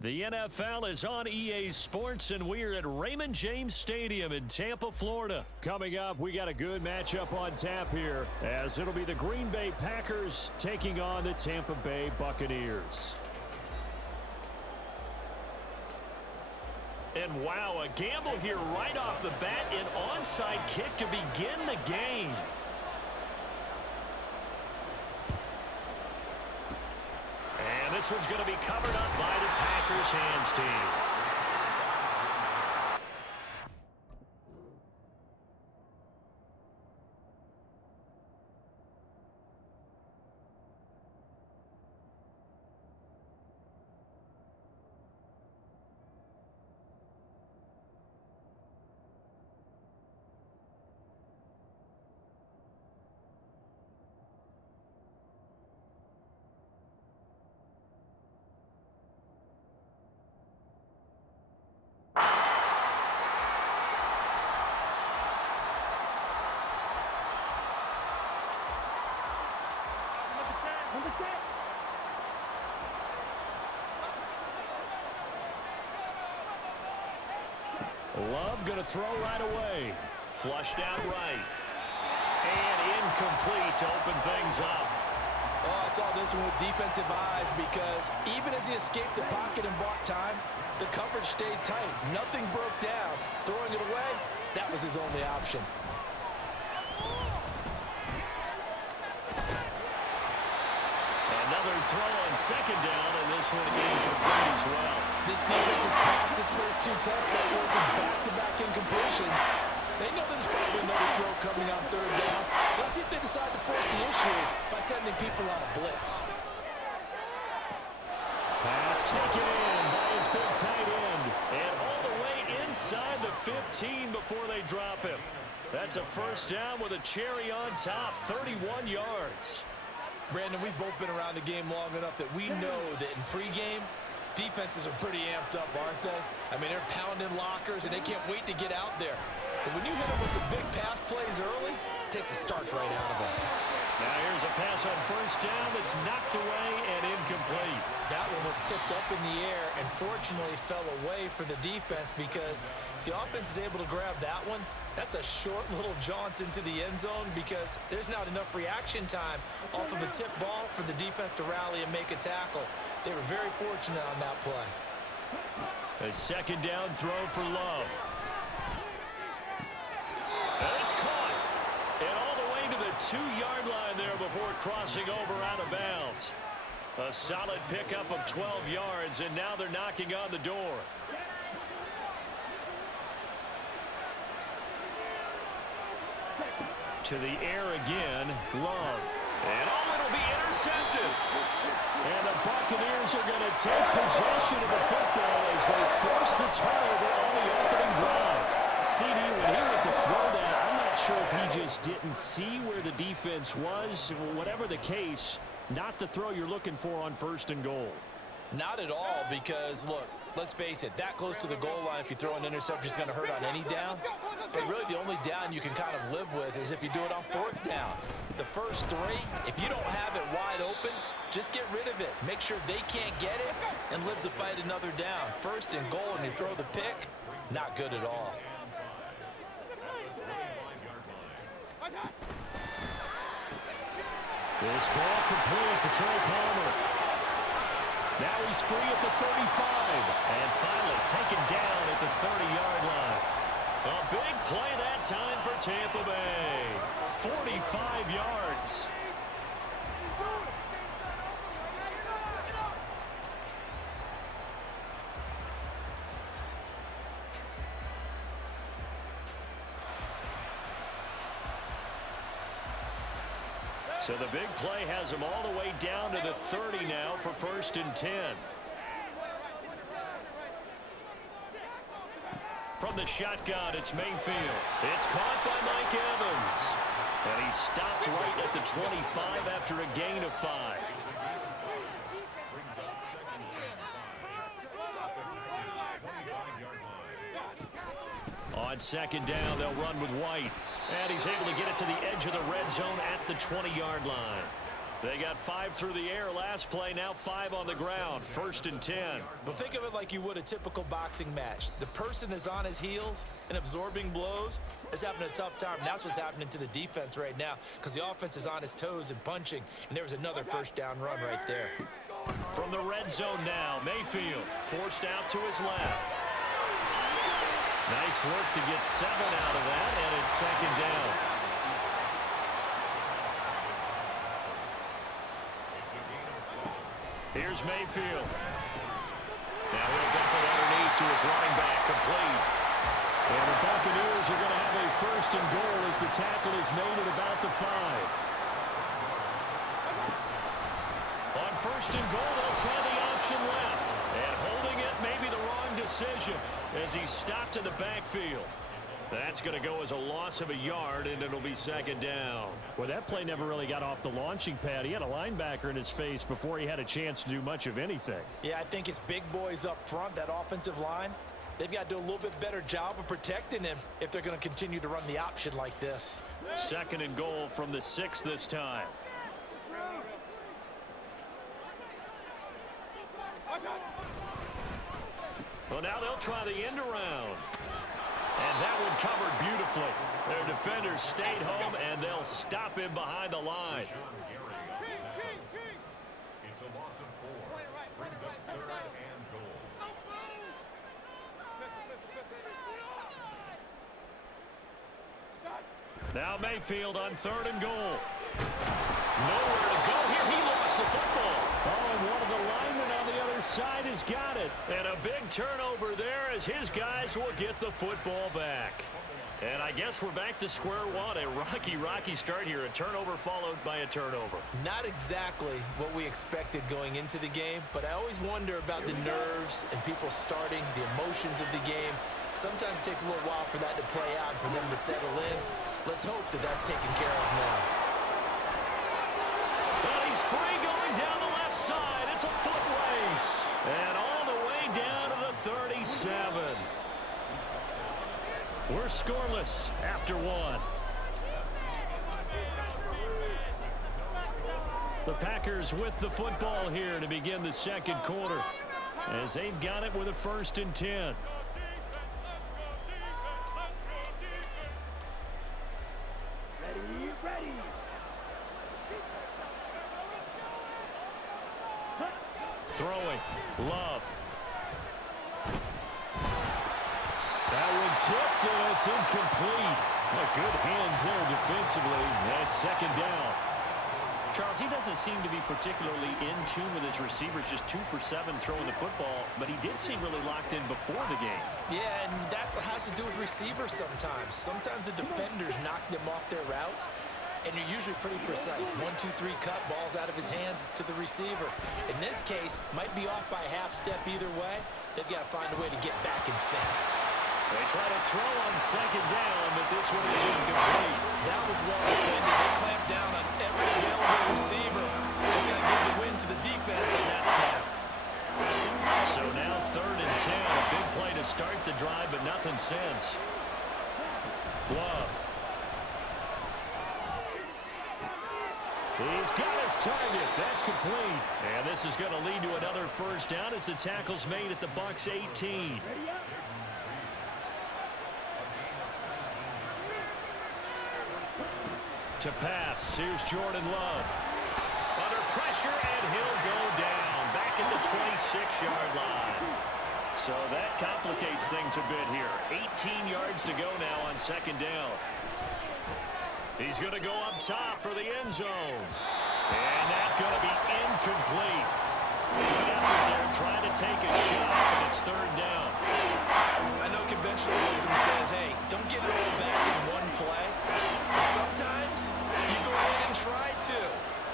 The NFL is on EA Sports, and we're at Raymond James Stadium in Tampa, Florida. Coming up, we got a good matchup on tap here, as it'll be the Green Bay Packers taking on the Tampa Bay Buccaneers. And wow, a gamble here right off the bat, an onside kick to begin the game. And this one's going to be covered up by the Packers hands team. Love going to throw right away. Flushed out right. And incomplete to open things up. Oh, I saw this one with defensive eyes because even as he escaped the pocket and bought time, the coverage stayed tight. Nothing broke down. Throwing it away, that was his only option. Another throw on second down, and this one incomplete as well. This defense has passed its first two tests by forcing back-to-back incompletions. They know there's probably another throw coming on third down. Let's see if they decide to force the issue by sending people on a blitz. Pass taken in by his big tight end. And all the way inside the 15 before they drop him. That's a first down with a cherry on top, 31 yards. Brandon, we've both been around the game long enough that we know that in pregame, defenses are pretty amped up, aren't they? I mean, they're pounding lockers, and they can't wait to get out there. But when you hit them with some big pass plays early, it takes the starch right out of them. Now here's a pass on first down that's knocked away and incomplete. That one was tipped up in the air and fortunately fell away for the defense because if the offense is able to grab that one, that's a short little jaunt into the end zone because there's not enough reaction time off of a tip ball for the defense to rally and make a tackle. They were very fortunate on that play. A second down throw for Love. And it's caught. And all the way to the 2-yard line there before crossing over out of bounds. A solid pickup of 12 yards, and now they're knocking on the door. To the air again, Love. And oh, it'll be intercepted. And the Buccaneers are going to take possession of the football as they force the turnover on the opening drive. CD, when he went to throw that, I'm not sure if he just didn't see where the defense was. Whatever the case, not the throw you're looking for on first and goal. Not at all because, look, let's face it, that close to the goal line, if you throw an interception, is going to hurt on any down. But really the only down you can kind of live with is if you do it on fourth down. The first three, if you don't have it wide open, just get rid of it. Make sure they can't get it and live to fight another down. First and goal and you throw the pick, not good at all. This ball complete to Trey Palmer. Now he's free at the 35. And finally taken down at the 30-yard line. A big play that time for Tampa Bay. 45 yards. So the big play has him all the way down to the 30 now for first and 10. From the shotgun, it's Mayfield. It's caught by Mike Evans. And he's stopped right at the 25 after a gain of 5. On second down, they'll run with White. And he's able to get it to the edge of the red zone at the 20-yard line. They got 5 through the air last play, now 5 on the ground. 1st and 10. Well, think of it like you would a typical boxing match. The person that's on his heels and absorbing blows is having a tough time. And that's what's happening to the defense right now because the offense is on his toes and punching. And there was another first down run right there. From the red zone now, Mayfield forced out to his left. Nice work to get 7 out of that, and it's 2nd down. Here's Mayfield. Now he'll dump it underneath to his running back, complete. And the Buccaneers are going to have a 1st and goal as the tackle is made at about the 5. On 1st and goal, they'll try the option left. And holding it may be the wrong decision as he's stopped in the backfield. That's going to go as a loss of a yard, and it'll be 2nd down. Well, that play never really got off the launching pad. He had a linebacker in his face before he had a chance to do much of anything. Yeah, I think it's big boys up front, that offensive line. They've got to do a little bit better job of protecting him if they're going to continue to run the option like this. 2nd and goal from the 6 this time. Well, now they'll try the end around. And that one covered beautifully. Their defenders stayed home, and they'll stop him behind the line. It's a loss of 4. Brings up 3rd and goal. Now Mayfield on 3rd and goal. Nowhere to go here. He lost the football. Oh, and one of the linemen on the other side has got it. And a big turnover there as his guys will get the football back. And I guess we're back to square one. A rocky start here. A turnover followed by a turnover. Not exactly what we expected going into the game, but I always wonder about the nerves and people starting, the emotions of the game. Sometimes it takes a little while for that to play out and for them to settle in. Let's hope that that's taken care of now. Well, he's free going down the left side. It's a foot race. And all the way down to the 37. We're scoreless after 1. The Packers with the football here to begin the 2nd quarter as they've got it with a 1st and 10. Throwing. Love. That one tipped, and it's incomplete. Good hands there defensively. That's 2nd down. Charles, he doesn't seem to be particularly in tune with his receivers, just 2 for 7 throwing the football, but he did seem really locked in before the game. Yeah, and that has to do with receivers sometimes. Sometimes the defenders knock them off their routes, and you're usually pretty precise. 1, 2, 3 cut, balls out of his hands to the receiver. In this case, might be off by a half step either way. They've got to find a way to get back in sync. They try to throw on 2nd down, but this one is incomplete. That was well defended. They clamped down on every available receiver. Just got to give the win to the defense on that snap. So now 3rd and 10. A big play to start the drive, but nothing since. Love. He's got his target. That's complete. And this is going to lead to another 1st down as the tackle's made at the Bucs 18. To pass. Here's Jordan Love. Under pressure, and he'll go down. Back at the 26-yard line. So that complicates things a bit here. 18 yards to go now on 2nd down. He's going to go up top for the end zone. And that's going to be incomplete. Good effort there trying to take a shot, but it's 3rd down. I know conventional wisdom says, hey, don't get it all back in one play. But sometimes you go ahead and try to.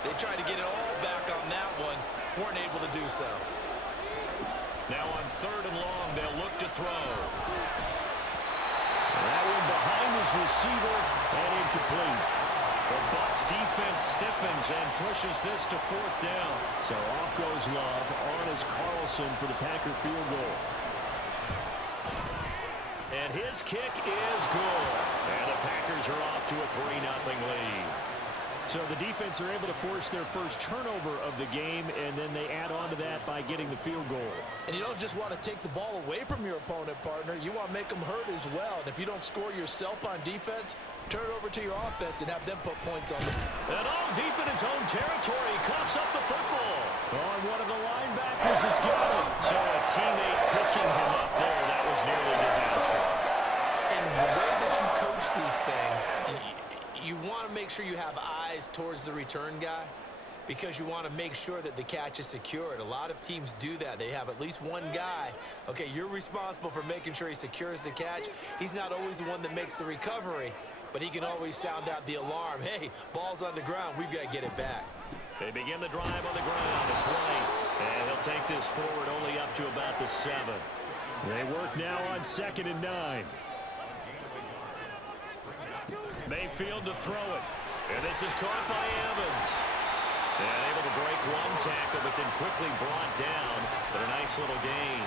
They tried to get it all back on that one. Weren't able to do so. Now on 3rd and long, they'll look to throw. That one behind his receiver and incomplete. The Bucs defense stiffens and pushes this to 4th down. So off goes Love. On is Carlson for the Packer field goal. And his kick is good. And the Packers are off to a 3-0 lead. So the defense are able to force their first turnover of the game, and then they add on to that by getting the field goal. And you don't just want to take the ball away from your opponent, partner. You want to make them hurt as well. And if you don't score yourself on defense, turn it over to your offense and have them put points on them. And all deep in his own territory, he coughs up the football. Oh, and one of the linebackers has got it. So a teammate picking him up there, that was nearly disaster. And the way that you coach these things, you want to make sure you have eyes towards the return guy because you want to make sure that the catch is secured. A lot of teams do that. They have at least one guy. Okay, you're responsible for making sure he secures the catch. He's not always the one that makes the recovery, but he can always sound out the alarm. Hey, ball's on the ground. We've got to get it back. They begin the drive on the ground. It's White, and he'll take this forward only up to about the 7. They work now on 2nd and 9. Mayfield to throw it. And this is caught by Evans. And able to break one tackle, but then quickly brought down. But a nice little gain.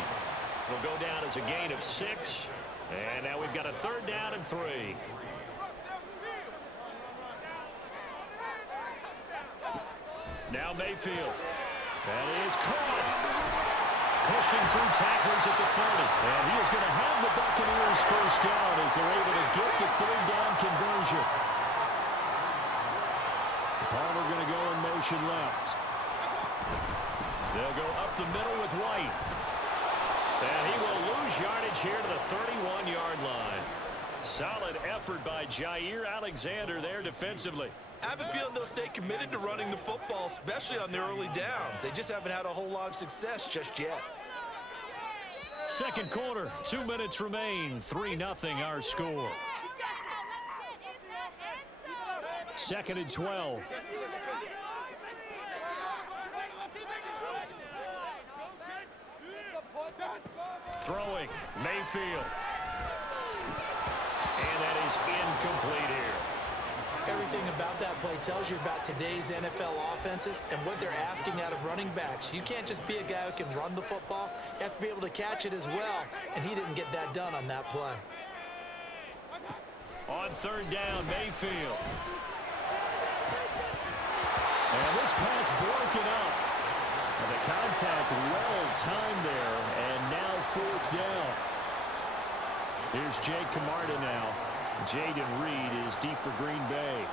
It'll go down as a gain of 6. And now we've got a 3rd down and 3. Now Mayfield. That is caught. Pushing through tacklers at the 30. And he is going to have the Buccaneers first down as they're able to get the 3rd down conversion. Palmer going to go in motion left. They'll go up the middle with White. And he will lose yardage here to the 31-yard line. Solid effort by Jair Alexander there defensively. I have a feeling they'll stay committed to running the football, especially on their early downs. They just haven't had a whole lot of success just yet. Second quarter, 2 minutes remain. 3-0 our score. 2nd and 12. Throwing, Mayfield. And that is incomplete here. Everything about that play tells you about today's NFL offenses and what they're asking out of running backs. You can't just be a guy who can run the football. You have to be able to catch it as well, and he didn't get that done on that play. On 3rd down, Mayfield. And this pass broken up. And the contact well timed there, and now 4th down. Here's Jake Camarda now. Jaden Reed is deep for Green Bay.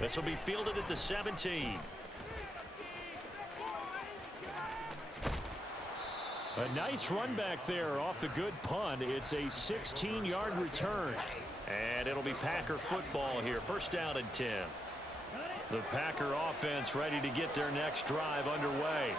This will be fielded at the 17. A nice run back there off the good punt. It's a 16-yard return. And it'll be Packer football here. First down and 10. The Packer offense ready to get their next drive underway.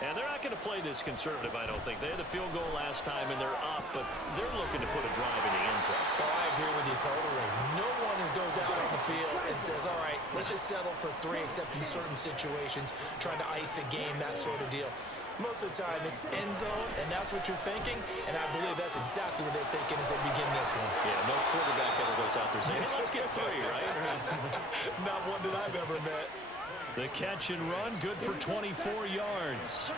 And they're not going to play this conservative, I don't think. They had the field goal last time, and they're up, but they're looking to put a drive in the end zone. Oh, I agree with you totally. No one goes out on the field and says, all right, let's just settle for 3, except in certain situations, trying to ice a game, that sort of deal. Most of the time, it's end zone, and that's what you're thinking, and I believe that's exactly what they're thinking as they begin this one. Yeah, no quarterback ever goes out there saying, hey, let's get 3, right? Not one that I've ever met. The catch and run, good for 24 yards.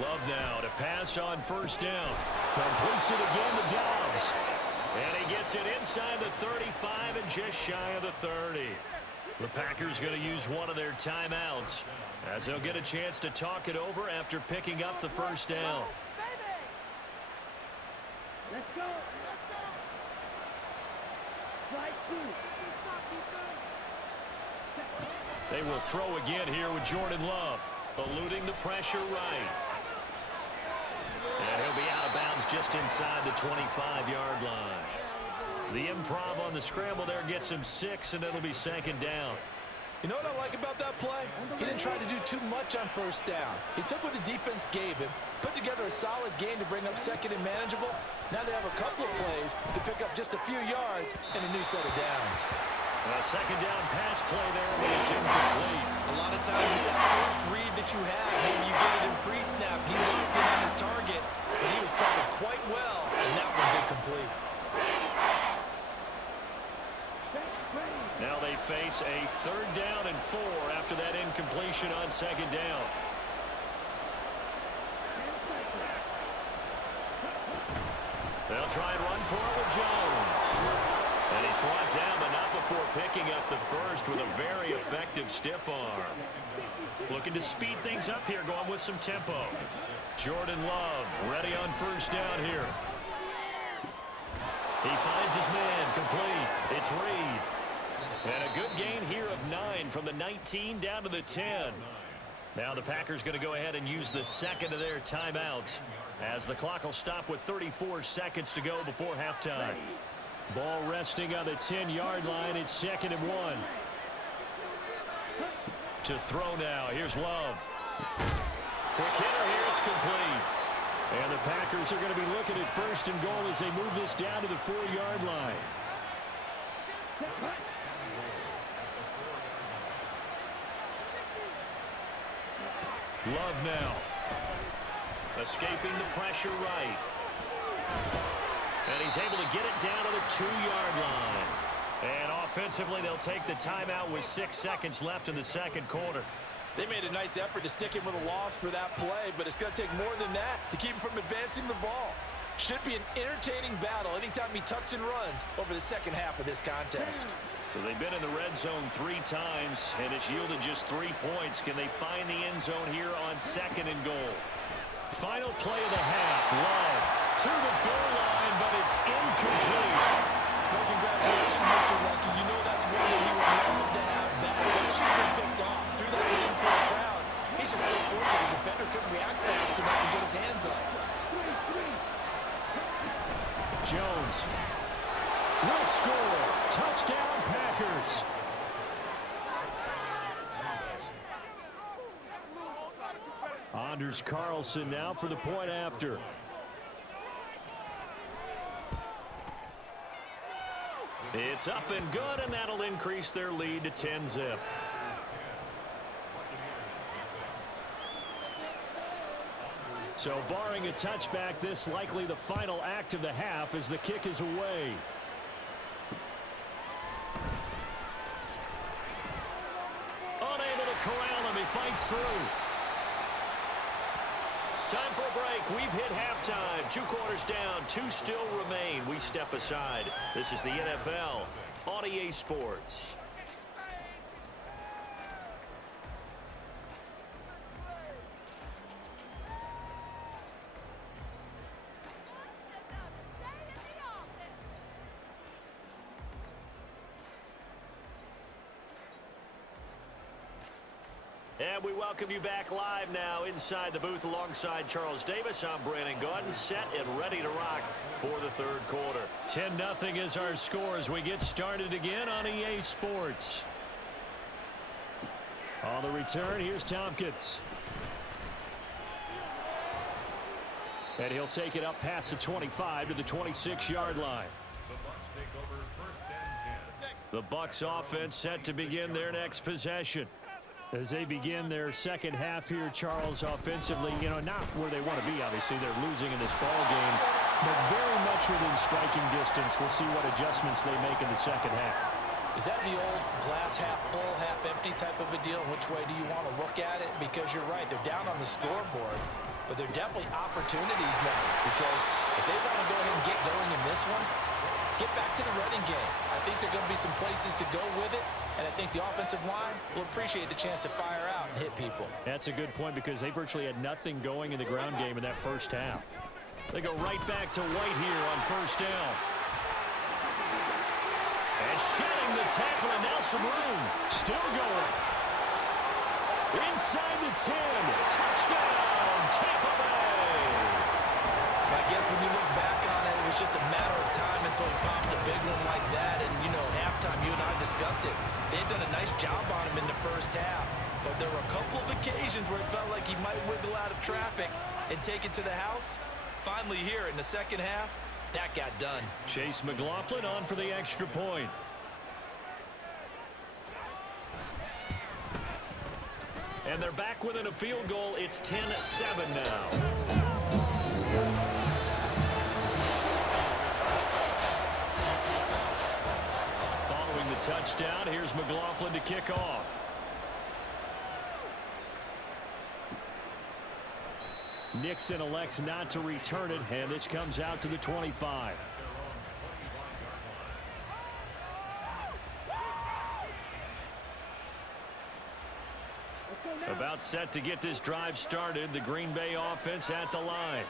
Love now to pass on 1st down. Completes it again to Dobbs. And he gets it inside the 35 and just shy of the 30. The Packers going to use one of their timeouts as they'll get a chance to talk it over after picking up the 1st down. Let's go. They will throw again here with Jordan Love, eluding the pressure right. And he'll be out of bounds just inside the 25-yard line. The improv on the scramble there gets him 6, and it'll be 2nd down. You know what I like about that play? He didn't try to do too much on 1st down. He took what the defense gave him, put together a solid game to bring up 2nd and manageable. Now they have a couple of plays to pick up just a few yards and a new set of downs. A 2nd down pass play there, but it's incomplete. A lot of times it's that first read that you have. Maybe you get it in pre-snap. He locked in on his target, but he was covered quite well, and that one's incomplete. Now they face a 3rd down and 4 after that incompletion on 2nd down. They'll try and run for it with Jones. And he's brought down, but not before picking up the first with a very effective stiff arm. Looking to speed things up here, going with some tempo. Jordan Love ready on first down here. He finds his man, complete. It's Reed. And a good gain here of 9 from the 19 down to the 10. Now the Packers going to go ahead and use the second of their timeouts as the clock will stop with 34 seconds to go before halftime. Ball resting on the 10-yard line. It's 2nd and 1. To throw now. Here's Love. Quick hitter here. It's complete. And the Packers are going to be looking at 1st and goal as they move this down to the 4-yard line. Love now. Escaping the pressure right. And he's able to get it down to the 2-yard line. And offensively, they'll take the timeout with 6 seconds left in the second quarter. They made a nice effort to stick him with a loss for that play, but it's going to take more than that to keep him from advancing the ball. Should be an entertaining battle anytime he tucks and runs over the second half of this contest. So they've been in the red zone 3 times, and it's yielded just 3 points. Can they find the end zone here on 2nd and goal? Final play of the half. Love to the goal line, but it's incomplete. Well, congratulations, Mr. Lucky. You know that's one that he would love to have back. That should have been picked off. Threw that one into a crowd. He's just so fortunate the defender couldn't react fast enough and get his hands up. Jones will score. Touchdown, Packers. Anders Carlson now for the point after. It's up and good, and that'll increase their lead to 10-zip. So barring a touchback, this likely the final act of the half as the kick is away. Unable to corral him. He fights through. Time for a break. We've hit halftime. 2 quarters down. 2 still remain. We step aside. This is the NFL on EA Sports. And we welcome you back live now inside the booth alongside Charles Davis. I'm Brandon Gaudin, set and ready to rock for the 3rd quarter. 10-0 is our score as we get started again on EA Sports. On the return, here's Tompkins. And he'll take it up past the 25 to the 26-yard line. The Bucs take over 1st and 10. The Bucs offense set to begin their next possession. As they begin their second half here, Charles, offensively, not where they want to be, obviously. They're losing in this ball game, but very much within striking distance. We'll see what adjustments they make in the second half. Is that the old glass half full, half empty type of a deal? Which way do you want to look at it? Because you're right, they're down on the scoreboard, but they're definitely opportunities now. Because if they want to go ahead and get going in this one, get back to the running game. I think there are going to be some places to go with it, and I think the offensive line will appreciate the chance to fire out and hit people. That's a good point because they virtually had nothing going in the ground game in that first half. They go right back to White here on 1st down. And shedding the tackle, and now some room. Still going. Inside the 10. Touchdown, Tampa Bay. I guess when you look back on it, it was just a matter of time until he popped a big one like that. And, at halftime, you and I discussed it. They had done a nice job on him in the first half. But there were a couple of occasions where it felt like he might wiggle out of traffic and take it to the house. Finally here in the second half, that got done. Chase McLaughlin on for the extra point. And they're back within a field goal. It's 10-7 now. Following the touchdown, here's McLaughlin to kick off. Nixon elects not to return it, and this comes out to the 25. About set to get this drive started, the Green Bay offense at the line.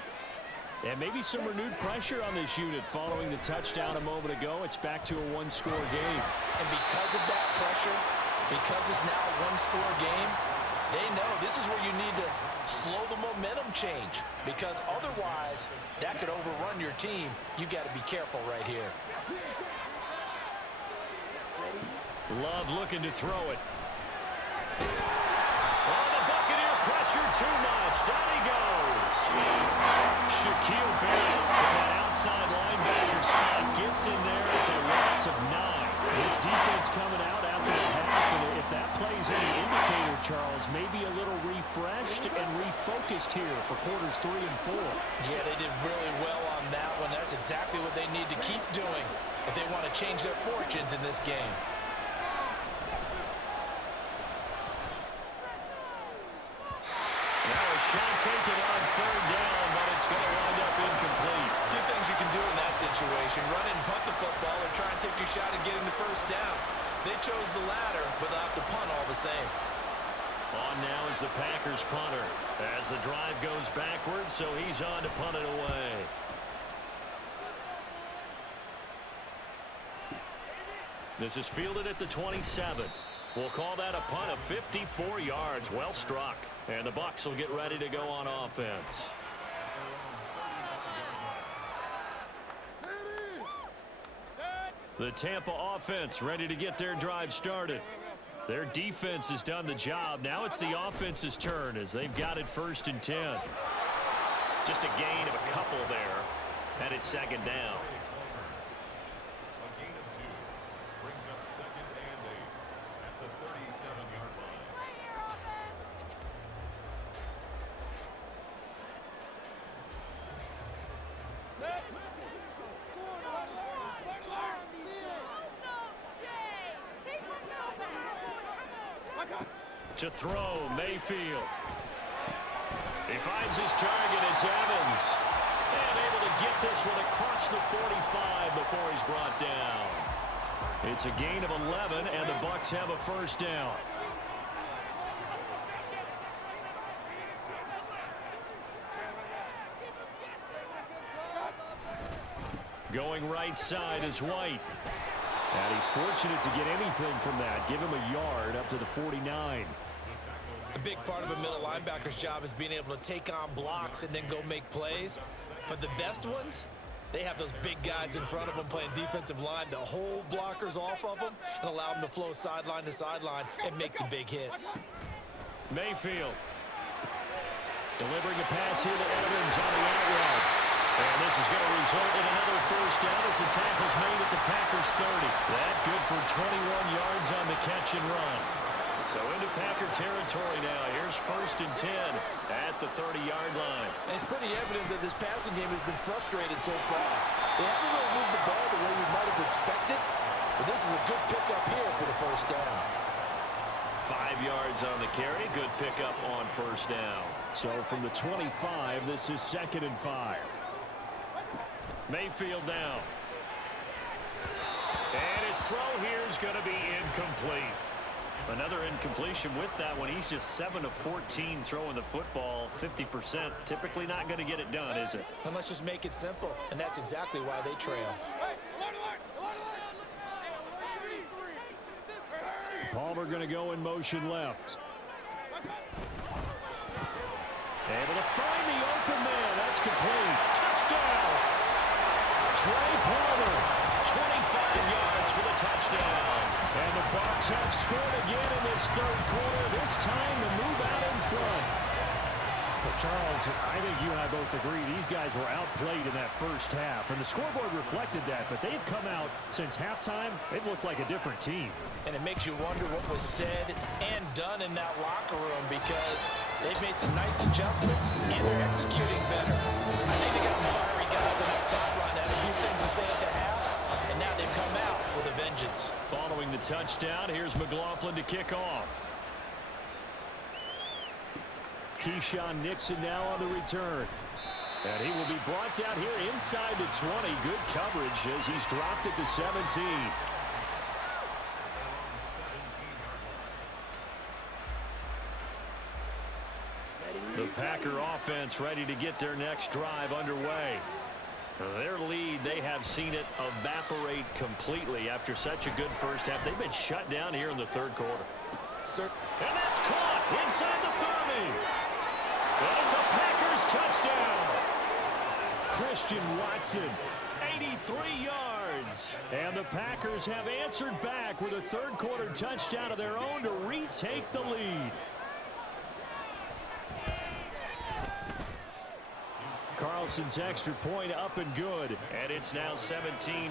And maybe some renewed pressure on this unit following the touchdown a moment ago. It's back to a one-score game. And because of that pressure, because it's now a one-score game, they know this is where you need to slow the momentum change, because otherwise that could overrun your team. You've got to be careful right here. Love looking to throw it. Oh, the Buccaneer pressure too much. Down he goes. Shaquille Barrett from that outside linebacker spot gets in there. It's a loss of 9. This defense coming out after the half, and if that plays any indicator, Charles, maybe a little refreshed and refocused here for quarters 3 and 4. Yeah, they did really well on that one. That's exactly what they need to keep doing if they want to change their fortunes in this game. Now a shot taken on 3rd down, but it's going to wind up incomplete. Two things you can do in that situation: run and punt the football, or try and take your shot and get into 1st down. They chose the latter, but they'll have to punt all the same. On now is the Packers punter as the drive goes backwards, so he's on to punt it away. This is fielded at the 27. We'll call that a punt of 54 yards. Well struck. And the Bucs will get ready to go on offense. The Tampa offense ready to get their drive started. Their defense has done the job. Now it's the offense's turn as they've got it 1st and 10. Just a gain of a couple there. And it's 2nd down. A gain of 2 brings up 2nd and 8 at the 37-yard line. To throw, Mayfield. He finds his target. It's Evans. And able to get this one across the 45 before he's brought down. It's a gain of 11, and the Bucs have a 1st down. Going right side is White. And he's fortunate to get anything from that. Give him a yard up to the 49. A big part of a middle linebacker's job is being able to take on blocks and then go make plays. But the best ones, they have those big guys in front of them playing defensive line to hold blockers off of them and allow them to flow sideline to sideline and make the big hits. Mayfield delivering a pass here to Evans on the out route. And this is going to result in another 1st down as the tackle's made at the Packers 30. That good for 21 yards on the catch and run. So into Packer territory now. Here's 1st and 10 at the 30-yard line. And it's pretty evident that this passing game has been frustrated so far. They haven't really moved the ball the way we might have expected, but this is a good pickup here for the 1st down. 5 yards on the carry. Good pickup on 1st down. So from the 25, this is 2nd and 5. Mayfield down. And his throw here is going to be incomplete. Another incompletion with that one. He's just 7 of 14 throwing the football, 50%. Typically not going to get it done, is it? And let's just make it simple. And that's exactly why they trail. Palmer going to go in motion left. Able to find the open man. That's complete. Touchdown. Trey Palmer, 25 yards for the touchdown. And the Bucs have scored again in this 3rd quarter. This time to move out in front. Well, Charles, I think you and I both agree these guys were outplayed in that 1st half. And the scoreboard reflected that, but they've come out since halftime. They've looked like a different team. And it makes you wonder what was said and done in that locker room, because they've made some nice adjustments and they're executing better. I think they got some fiery guys on that sideline that had a few things to say at the half, and now they've come out with a vengeance. Following the touchdown, here's McLaughlin to kick off. Keyshawn Nixon now on the return. And he will be brought down here inside the 20. Good coverage as he's dropped at the 17. The Packer offense ready to get their next drive underway. Their lead, they have seen it evaporate completely after such a good first half. They've been shut down here in the third quarter. And that's caught inside the 30. And it's a Packers touchdown. Christian Watson, 83 yards. And the Packers have answered back with a third quarter touchdown of their own to retake the lead. Carlson's extra point up and good. And it's now 17-14.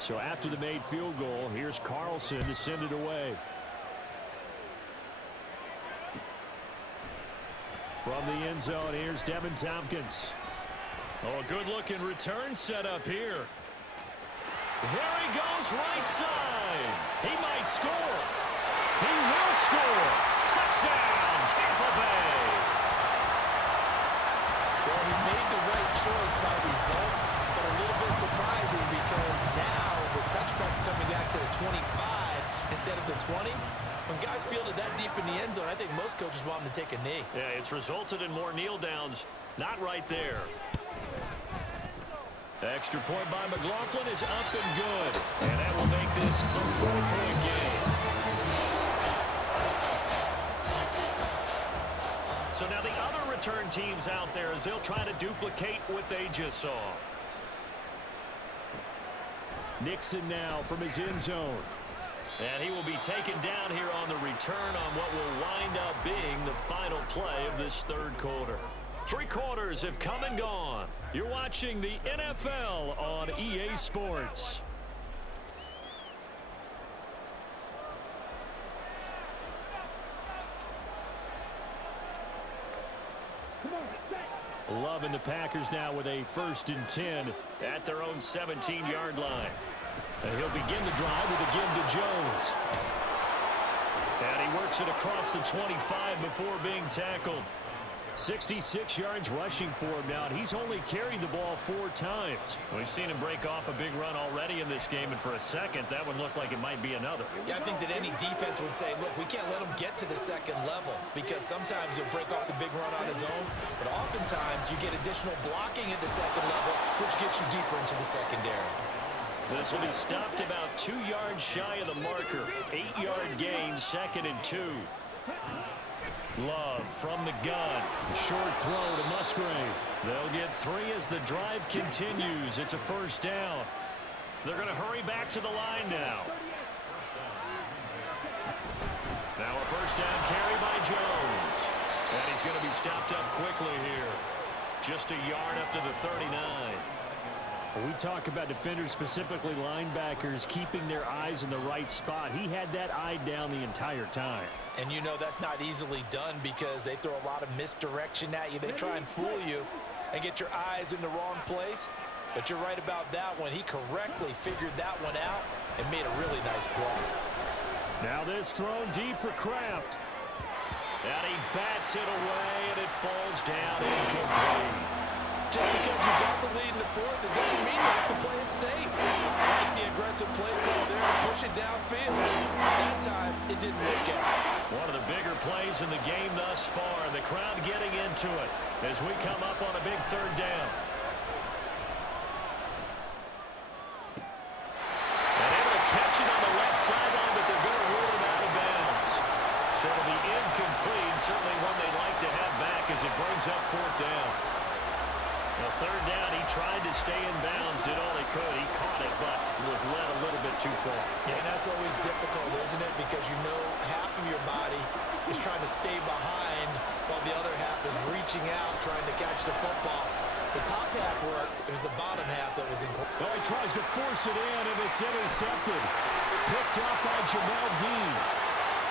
So after the made field goal, here's Carlson to send it away. From the end zone, here's Devin Tompkins. Oh, a good-looking return set up here. There he goes right side. He might score. He will score. Touchdown, Tampa Bay. Well, he made the right choice by result, but a little bit surprising because now with touchbacks coming back to the 25 instead of the 20, when guys fielded that deep in the end zone, I think most coaches want them to take a knee. Yeah, it's resulted in more kneel downs. Not right there. Extra point by McLaughlin is up and good. And that will make this a 4-point game. So now the other return teams out there as they'll try to duplicate what they just saw. Nixon now from his end zone. And he will be taken down here on the return on what will wind up being the final play of this third quarter. 3 quarters have come and gone. You're watching the NFL on EA Sports. Love and the Packers now with a 1st and 10 at their own 17-yard line. And he'll begin the drive with a give to Jones. And he works it across the 25 before being tackled. 66 yards rushing for him now, and he's only carried the ball 4 times. We've seen him break off a big run already in this game, and for a second, that one looked like it might be another. Yeah, I think that any defense would say, look, we can't let him get to the second level because sometimes he'll break off the big run on his own, but oftentimes you get additional blocking at the second level, which gets you deeper into the secondary. This will be stopped about 2 yards shy of the marker. 8-yard gain, 2nd and 2. Love from the gun. Short throw to Musgrave. They'll get 3 as the drive continues. It's a 1st down. They're going to hurry back to the line now. Now a 1st down carry by Jones. And he's going to be stopped up quickly here. Just a yard up to the 39. We talk about defenders, specifically linebackers, keeping their eyes in the right spot. He had that eye down the entire time. And you know that's not easily done because they throw a lot of misdirection at you. They try and fool you and get your eyes in the wrong place. But you're right about that one. He correctly figured that one out and made a really nice play. Now this thrown deep for Kraft. And he bats it away, and it falls down incomplete. Just because you got the lead in the 4th, it doesn't mean you have to play it safe. I like the aggressive play call there to push it downfield. That time, it didn't work out. One of the bigger plays in the game thus far, and the crowd getting into it as we come up on a big 3rd down. And able to catch it on the left sideline, but they're going to rule him out of bounds. So it'll be incomplete, certainly one they'd like to have back as it brings up 4th down. The 3rd down, he tried to stay in bounds, did all he could. He caught it, but was led a little bit too far. Yeah, and that's always difficult, isn't it? Because you know half of your body is trying to stay behind while the other half is reaching out, trying to catch the football. The top half worked. It was the bottom half that was incomplete. Well, he tries to force it in, and it's intercepted. Picked off by Jamel Dean.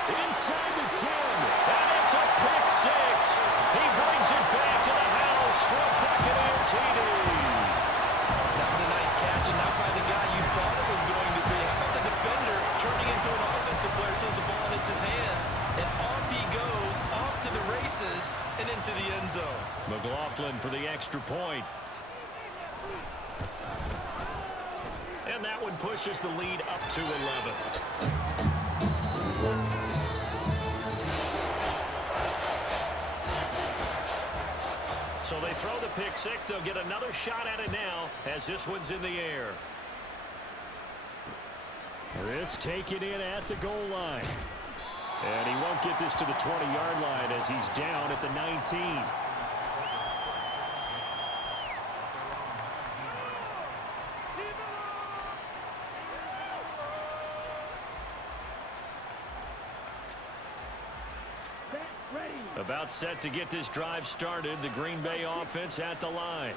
Inside the 10. And it's a pick 6. He brings it back to the house for a Buccaneer TD. That was a nice catch, and not by the guy you thought it was going to be. How about the defender turning into an offensive player as soon as the into the end zone. McLaughlin for the extra point. And that one pushes the lead up to 11. So they throw the pick six. They'll get another shot at it now as this one's in the air. This taken in at the goal line. And he won't get this to the 20-yard line as he's down at the 19. About set to get this drive started. The Green Bay offense at the line.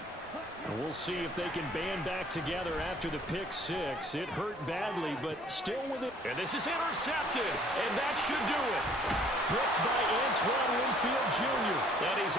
And we'll see if they can band back together after the pick six. It hurt badly, but still with it. And this is intercepted, and that should do it. Picked by Antoine Winfield Jr. That is